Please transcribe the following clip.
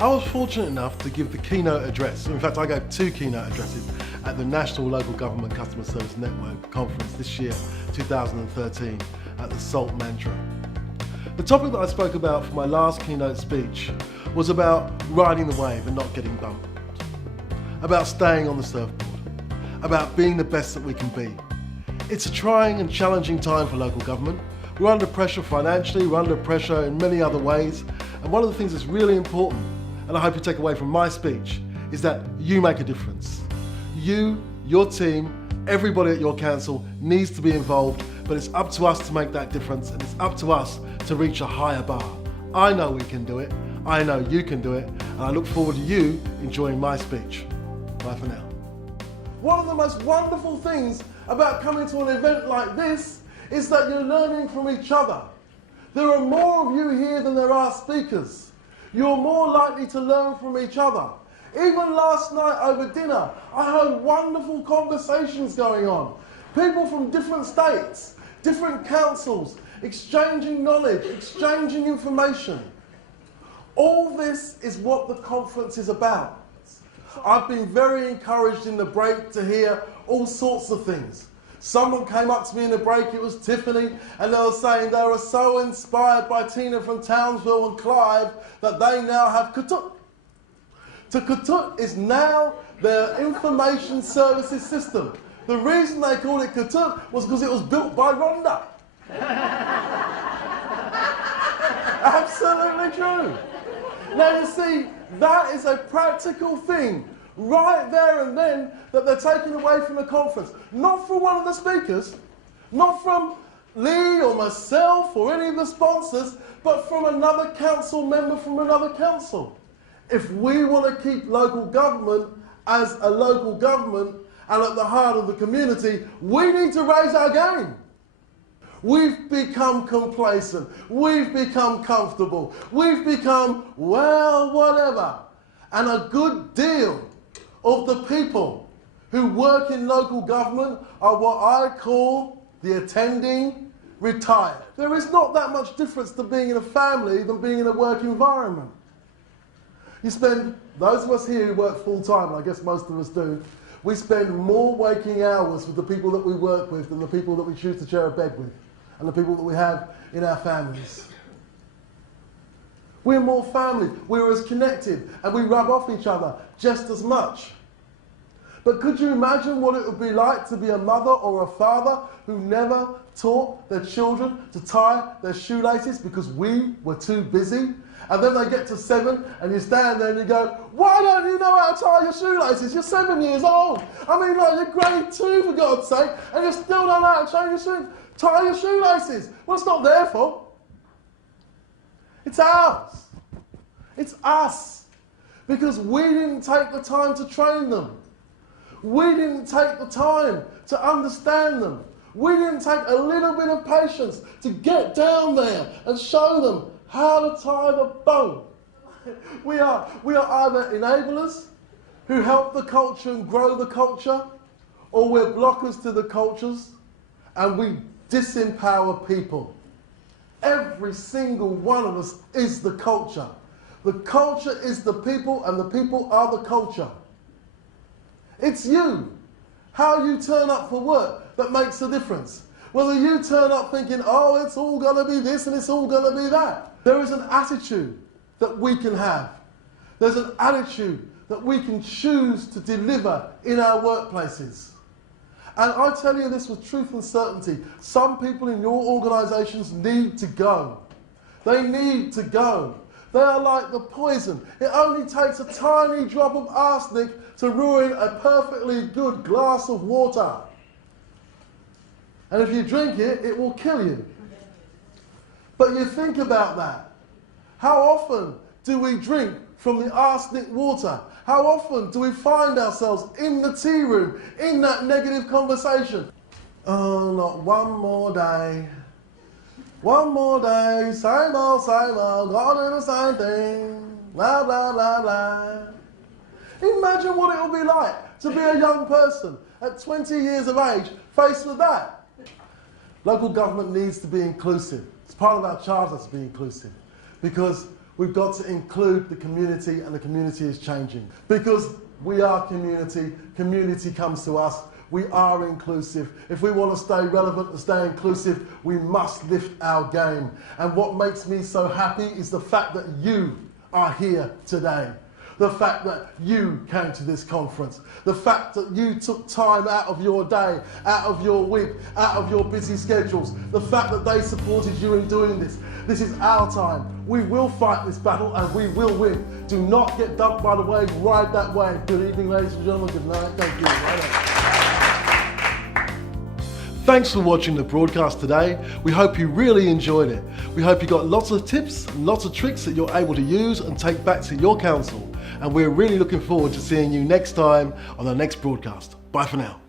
I was fortunate enough to give the keynote address. In fact, I gave 2 keynote addresses at the National Local Government Customer Service Network conference this year, 2013, at the SALT Mantra. The topic that I spoke about for my last keynote speech was about riding the wave and not getting bumped, about staying on the surfboard, about being the best that we can be. It's a trying and challenging time for local government. We're under pressure financially, we're under pressure in many other ways, and one of the things that's really important, and I hope you take away from my speech, is that you make a difference. You, your team, everybody at your council needs to be involved, but it's up to us to make that difference, and it's up to us to reach a higher bar. I know we can do it, I know you can do it, and I look forward to you enjoying my speech. Bye for now. One of the most wonderful things about coming to an event like this is that you're learning from each other. There are more of you here than there are speakers. You're more likely to learn from each other. Even last night over dinner, I heard wonderful conversations going on. People from different states, different councils, exchanging knowledge, exchanging information. All this is what the conference is about. I've been very encouraged in the break to hear all sorts of things. Someone came up to me in the break, it was Tiffany, and they were saying they were so inspired by Tina from Townsville and Clive that they now have Katut. Katut is now their information services system. The reason they called it Katut was because it was built by Rhonda. Absolutely true. Now you see, that is a practical thing right there and then that they're taking away from the conference. Not from one of the speakers, not from Lee or myself or any of the sponsors, but from another council member from another council. If we want to keep local government as a local government and at the heart of the community, we need to raise our game. We've become complacent, we've become comfortable, we've become, well, whatever. And a good deal of the people who work in local government are what I call the attending retired. There is not that much difference to being in a family than being in a work environment. You spend, those of us here who work full time, and I guess most of us do, we spend more waking hours with the people that we work with than the people that we choose to share a bed with and the people that we have in our families. We're more family, we're as connected, and we rub off each other just as much. But could you imagine what it would be like to be a mother or a father who never taught their children to tie their shoelaces because we were too busy? And then they get to 7 and you stand there and you go, why don't you know how to tie your shoelaces? You're 7 years old. I mean, like, you're grade 2 for God's sake, and you still don't know how to tie your shoelaces. Well, it's not their fault. It's ours. It's us. Because we didn't take the time to train them. We didn't take the time to understand them. We didn't take a little bit of patience to get down there and show them how to tie the bow. We are either enablers who help the culture and grow the culture, or we're blockers to the cultures and we disempower people. Every single one of us is the culture. The culture is the people, and the people are the culture. It's you, how you turn up for work, that makes a difference. Whether you turn up thinking, oh, it's all going to be this and it's all going to be that. There is an attitude that we can have. There's an attitude that we can choose to deliver in our workplaces. And I tell you this with truth and certainty, some people in your organisations need to go. They need to go. They are like the poison. It only takes a tiny drop of arsenic to ruin a perfectly good glass of water. And if you drink it, it will kill you. But you think about that. How often do we drink from the arsenic water? How often do we find ourselves in the tea room, in that negative conversation? Oh, not one more day. One more day, same old, gotta do the same thing, blah, blah, blah, blah. Imagine what it will be like to be a young person at 20 years of age faced with that. Local government needs to be inclusive. It's part of our charter to be inclusive, because We've got to include the community, and the community is changing. Because we are community, community comes to us. We are inclusive. If we want to stay relevant and stay inclusive, we must lift our game. And what makes me so happy is the fact that you are here today. The fact that you came to this conference, the fact that you took time out of your day, out of your week, out of your busy schedules, the fact that they supported you in doing this. This is our time. We will fight this battle and we will win. Do not get dumped by the wave, ride that wave. Good evening, ladies and gentlemen, good night, thank you. Thanks for watching the broadcast today. We hope you really enjoyed it. We hope you got lots of tips and lots of tricks that you're able to use and take back to your council. And we're really looking forward to seeing you next time on the next broadcast. Bye for now.